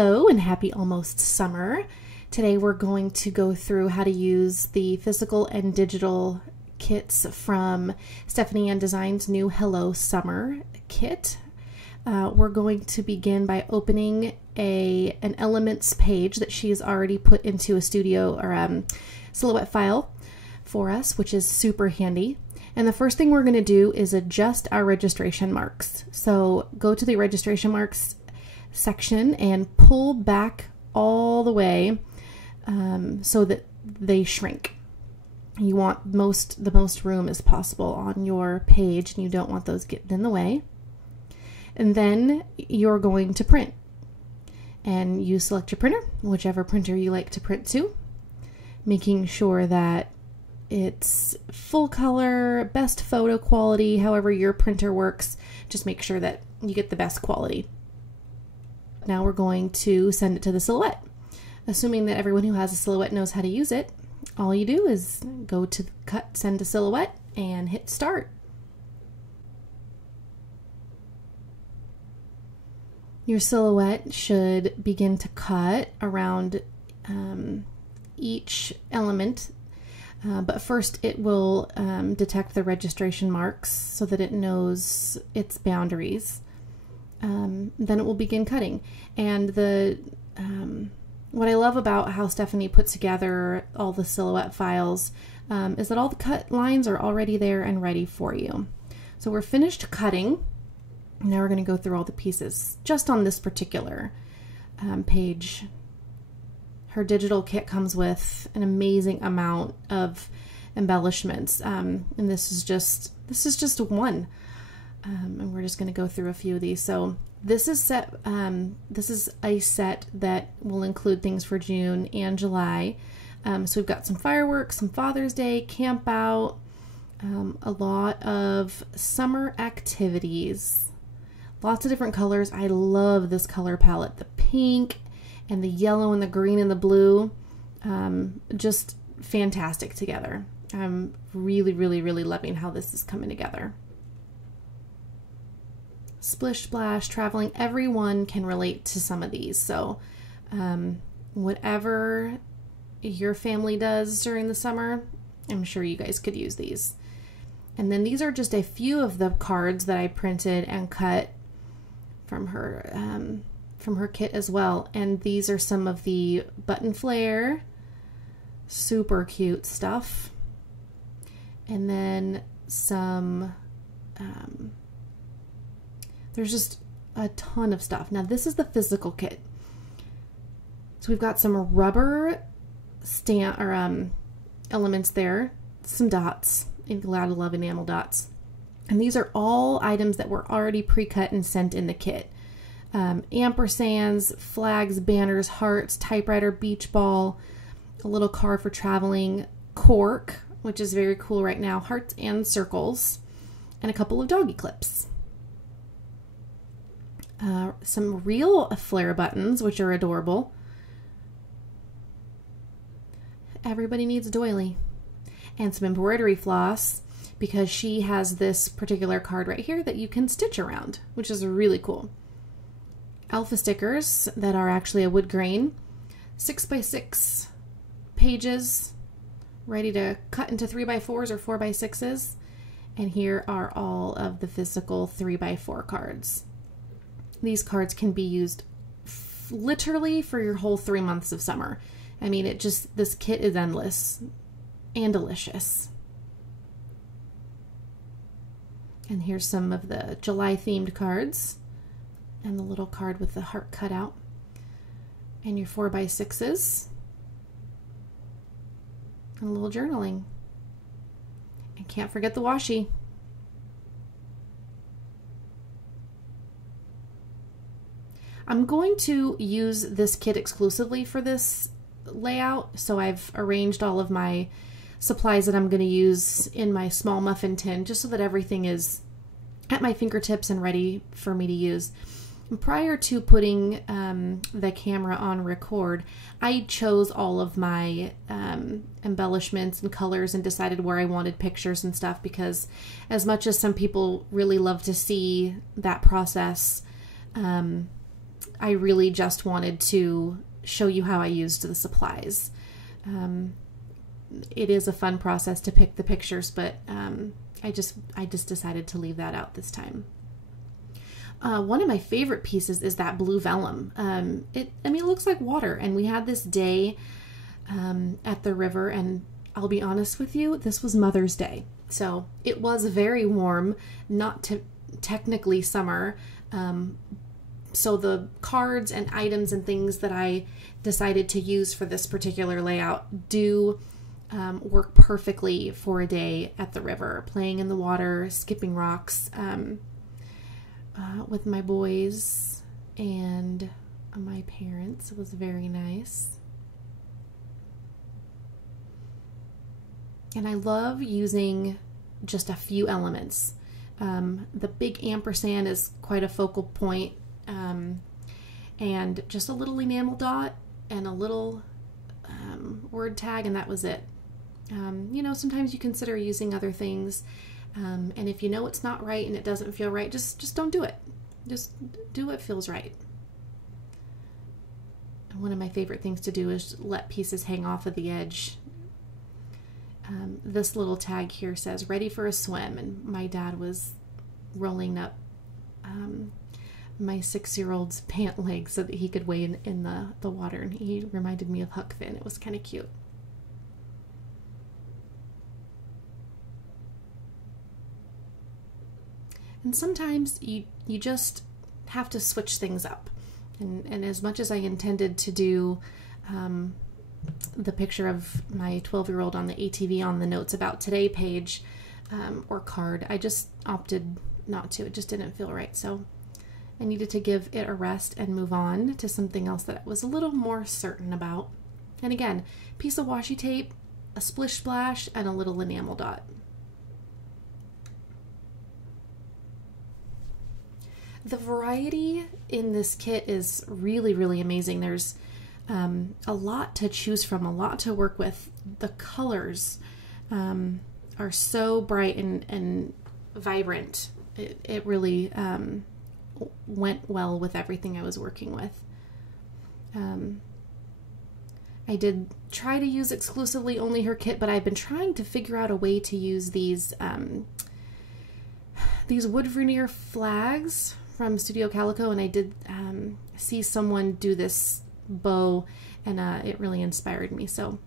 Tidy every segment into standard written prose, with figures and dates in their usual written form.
Hello and happy almost summer. Today we're going to go through how to use the physical and digital kits from Stephanie Ann Design's new Hello Summer kit. We're going to begin by opening an elements page that she's already put into a studio or silhouette file for us, which is super handy. And the first thing we're going to do is adjust our registration marks. So go to the registration marks section and pull back all the way so that they shrink. You want the most room as possible on your page, and you don't want those getting in the way. And then you're going to print, and you select your printer, whichever printer you like to print to, making sure that it's full color, best photo quality, however your printer works. Just make sure that you get the best quality. Now we're going to send it to the silhouette. Assuming that everyone who has a silhouette knows how to use it, all you do is go to Cut, Send to Silhouette, and hit Start. Your silhouette should begin to cut around each element, but first it will detect the registration marks so that it knows its boundaries. Then it will begin cutting. And what I love about how Stephanie put together all the silhouette files is that all the cut lines are already there and ready for you. So we're finished cutting. Now we're going to go through all the pieces. Just on this particular page, her digital kit comes with an amazing amount of embellishments, and this is just one. And we're just going to go through a few of these. So this is a set that will include things for June and July. So we've got some fireworks, some Father's Day, camp out, a lot of summer activities, lots of different colors. I love this color palette, the pink and the yellow and the green and the blue, just fantastic together. I'm really, really, really loving how this is coming together. Splish splash, traveling, everyone can relate to some of these. So whatever your family does during the summer, I'm sure you guys could use these. And then these are just a few of the cards that I printed and cut from her kit as well. And these are some of the button flare, super cute stuff. And then some there's just a ton of stuff. Now this is the physical kit. So we've got some rubber stamp or elements there, some dots. You're allowed to love enamel dots. And these are all items that were already pre-cut and sent in the kit. Ampersands, flags, banners, hearts, typewriter, beach ball, a little card for traveling, cork, which is very cool right now, hearts and circles, and a couple of doggy clips. Some real flare buttons, which are adorable. Everybody needs a doily. And some embroidery floss, because she has this particular card right here that you can stitch around, which is really cool. Alpha stickers that are actually a wood grain. 6x6 pages ready to cut into 3x4s or 4x6s. And here are all of the physical 3x4 cards. These cards can be used literally for your whole 3 months of summer. I mean, this kit is endless and delicious. And here's some of the July themed cards and the little card with the heart cut out, and your 4x6s and a little journaling. And can't forget the washi. I'm going to use this kit exclusively for this layout, so I've arranged all of my supplies that I'm going to use in my small muffin tin, just so that everything is at my fingertips and ready for me to use. And prior to putting the camera on record, I chose all of my embellishments and colors and decided where I wanted pictures and stuff, because as much as some people really love to see that process, I really just wanted to show you how I used the supplies. It is a fun process to pick the pictures, but I just decided to leave that out this time. One of my favorite pieces is that blue vellum. It looks like water, and we had this day at the river, and I'll be honest with you, this was Mother's Day. So it was very warm, not technically summer. So the cards and items and things that I decided to use for this particular layout do work perfectly for a day at the river, playing in the water, skipping rocks with my boys and my parents. It was very nice. And I love using just a few elements. The big ampersand is quite a focal point, and just a little enamel dot and a little word tag, and that was it. Sometimes you consider using other things, and if you know it's not right and it doesn't feel right, just don't do it. Just do what feels right. And one of my favorite things to do is let pieces hang off of the edge. This little tag here says ready for a swim, and my dad was rolling up my 6-year-old's pant leg so that he could wade in the water, and he reminded me of Huck Finn. It was kind of cute. And sometimes you just have to switch things up, and as much as I intended to do the picture of my 12-year-old on the ATV on the Notes About Today page or card, I just opted not to. It just didn't feel right. So I needed to give it a rest and move on to something else that I was a little more certain about. And again, piece of washi tape, a splish splash, and a little enamel dot. The variety in this kit is really, really amazing. There's a lot to choose from, a lot to work with. The colors are so bright and vibrant. It really went well with everything I was working with. I did try to use exclusively only her kit, but I've been trying to figure out a way to use these wood veneer flags from Studio Calico, and I did see someone do this bow, and it really inspired me. So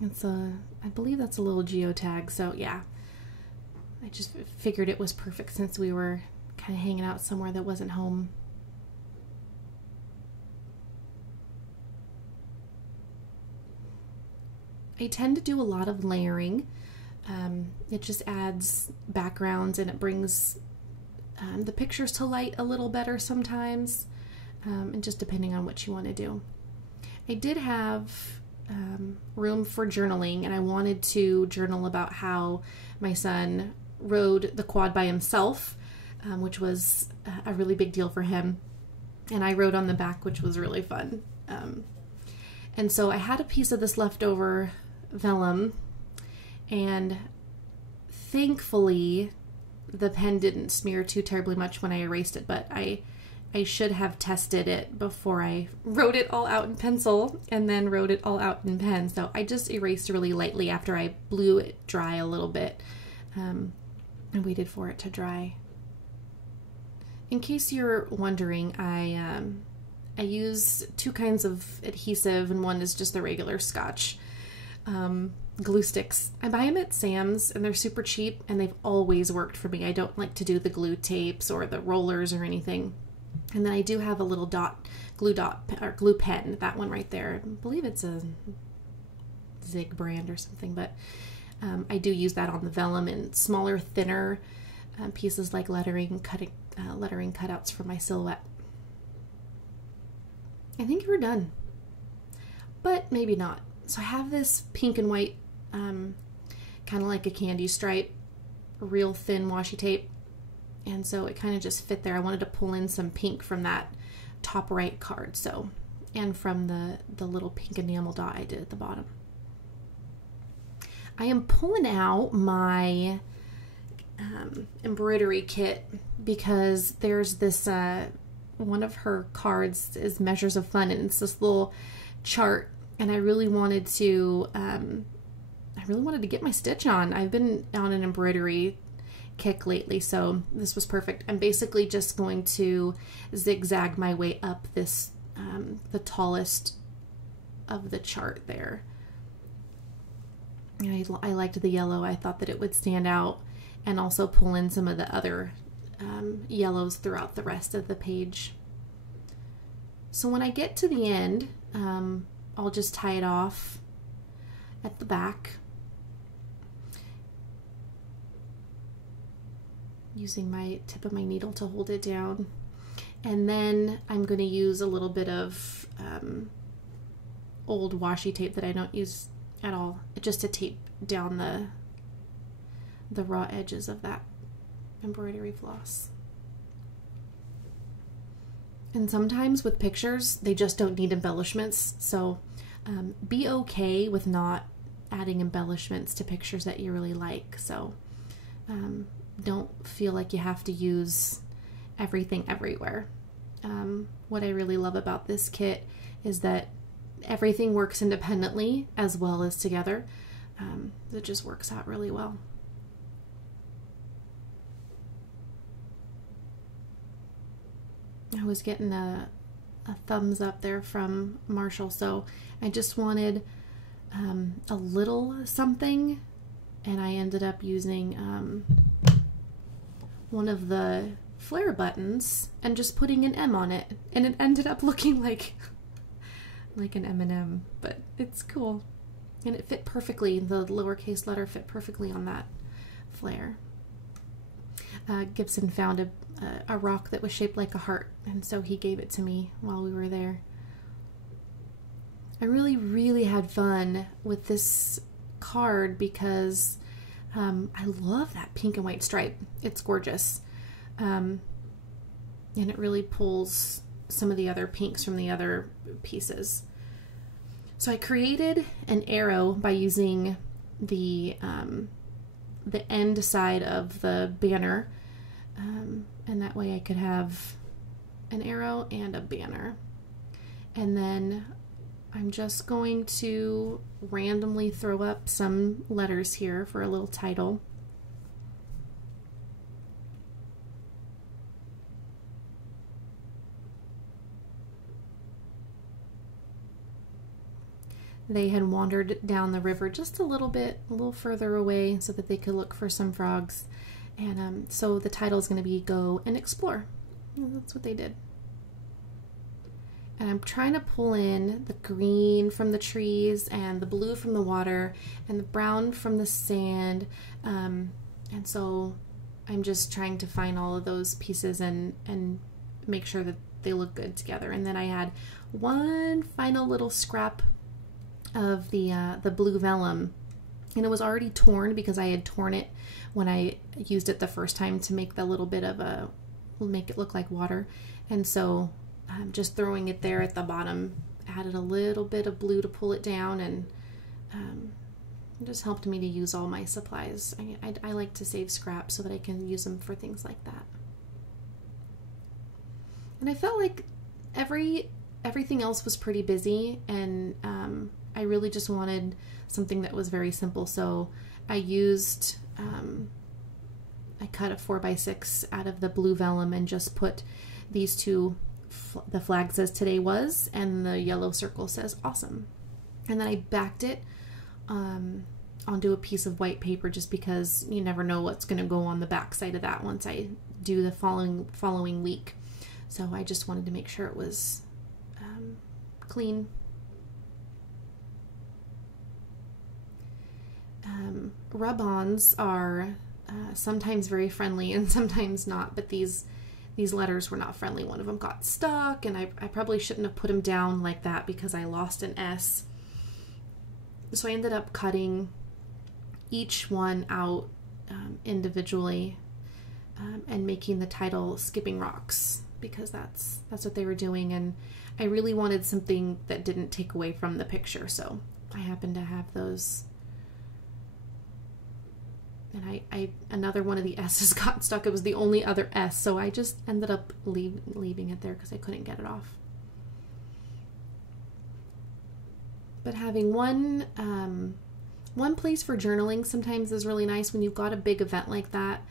it's I believe that's a little geotag. So yeah, I just figured it was perfect since we were kind of hanging out somewhere that wasn't home. I tend to do a lot of layering. It just adds backgrounds, and it brings the pictures to light a little better sometimes, and just depending on what you want to do. I did have room for journaling, and I wanted to journal about how my son rode the quad by himself, which was a really big deal for him, and I rode on the back, which was really fun. And so I had a piece of this leftover vellum, and thankfully the pen didn't smear too terribly much when I erased it, but I should have tested it before I wrote it all out in pencil and then wrote it all out in pen. So I just erased really lightly after I blew it dry a little bit and waited for it to dry. In case you're wondering, I use two kinds of adhesive, and one is just the regular Scotch glue sticks. I buy them at Sam's, and they're super cheap, and they've always worked for me. I don't like to do the glue tapes or the rollers or anything. And then I do have a little glue pen, that one right there. I believe it's a Zig brand or something, but I do use that on the vellum and smaller, thinner pieces like lettering cutouts for my silhouette. I think we're done, but maybe not. So I have this pink and white, kind of like a candy stripe, real thin washi tape. And so it kind of just fit there. I wanted to pull in some pink from that top right card, and from the little pink enamel dot I did at the bottom. I am pulling out my embroidery kit because there's this one of her cards is Measures of Fun, and it's this little chart, and I really wanted to get my stitch on. I've been on an embroidery kick lately, so this was perfect. I'm basically just going to zigzag my way up this the tallest of the chart there. And I liked the yellow. I thought that it would stand out and also pull in some of the other yellows throughout the rest of the page. So when I get to the end, I'll just tie it off at the back using my tip of my needle to hold it down. And then I'm going to use a little bit of old washi tape that I don't use at all, just to tape down the raw edges of that embroidery floss. And sometimes with pictures, they just don't need embellishments, so be okay with not adding embellishments to pictures that you really like. So don't feel like you have to use everything everywhere. What I really love about this kit is that everything works independently as well as together. It just works out really well. I was getting a thumbs up there from Marshall, so I just wanted a little something, and I ended up using one of the flare buttons and just putting an M on it, and it ended up looking like an M&M, but it's cool. And it fit perfectly, the lowercase letter fit perfectly on that flare. Gibson found a rock that was shaped like a heart, and so he gave it to me while we were there. I really had fun with this card because I love that pink and white stripe. It's gorgeous. And it really pulls some of the other pinks from the other pieces. So I created an arrow by using the end side of the banner, and that way I could have an arrow and a banner. And then I'm just going to randomly throw up some letters here for a little title. They had wandered down the river just a little further away so that they could look for some frogs. And so the title is going to be Go and Explore. And that's what they did. And I'm trying to pull in the green from the trees and the blue from the water and the brown from the sand. And so I'm just trying to find all of those pieces and make sure that they look good together. And then I had one final little scrap of the blue vellum, and it was already torn because I had torn it when I used it the first time to make the little bit of make it look like water. And so just throwing it there at the bottom added a little bit of blue to pull it down, and it just helped me to use all my supplies. I like to save scraps so that I can use them for things like that. And I felt like everything else was pretty busy, and I really just wanted something that was very simple. So I used, I cut a 4x6 out of the blue vellum and just put these two, the flag says today was, and the yellow circle says awesome. And then I backed it onto a piece of white paper, just because you never know what's going to go on the back side of that once I do the following week. So I just wanted to make sure it was clean. Rub-ons are sometimes very friendly and sometimes not, but these letters were not friendly. One of them got stuck, and I probably shouldn't have put them down like that because I lost an S. So I ended up cutting each one out individually and making the title Skipping Rocks, because that's what they were doing, and I really wanted something that didn't take away from the picture, so I happened to have those And another one of the S's got stuck. It was the only other S, so I just ended up leaving it there because I couldn't get it off. But having one place for journaling sometimes is really nice when you've got a big event like that.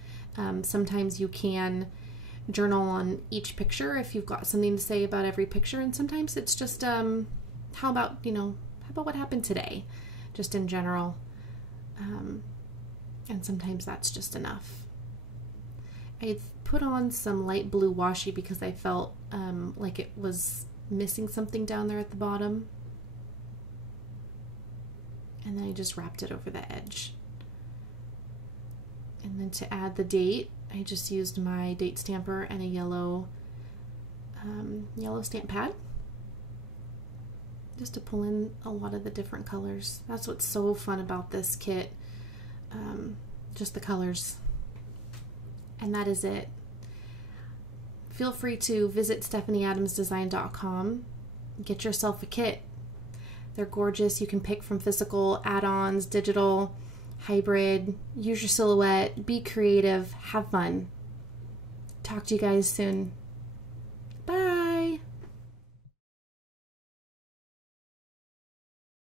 Sometimes you can journal on each picture if you've got something to say about every picture, and sometimes it's just how about what happened today, just in general. And sometimes that's just enough. I put on some light blue washi because I felt like it was missing something down there at the bottom. And then I just wrapped it over the edge. And then to add the date, I just used my date stamper and a yellow stamp pad, just to pull in a lot of the different colors. That's what's so fun about this kit, just the colors. And that is it. Feel free to visit stephanieadamsdesign.com. Get yourself a kit. They're gorgeous. You can pick from physical, add-ons, digital, hybrid. Use your silhouette. Be creative. Have fun. Talk to you guys soon.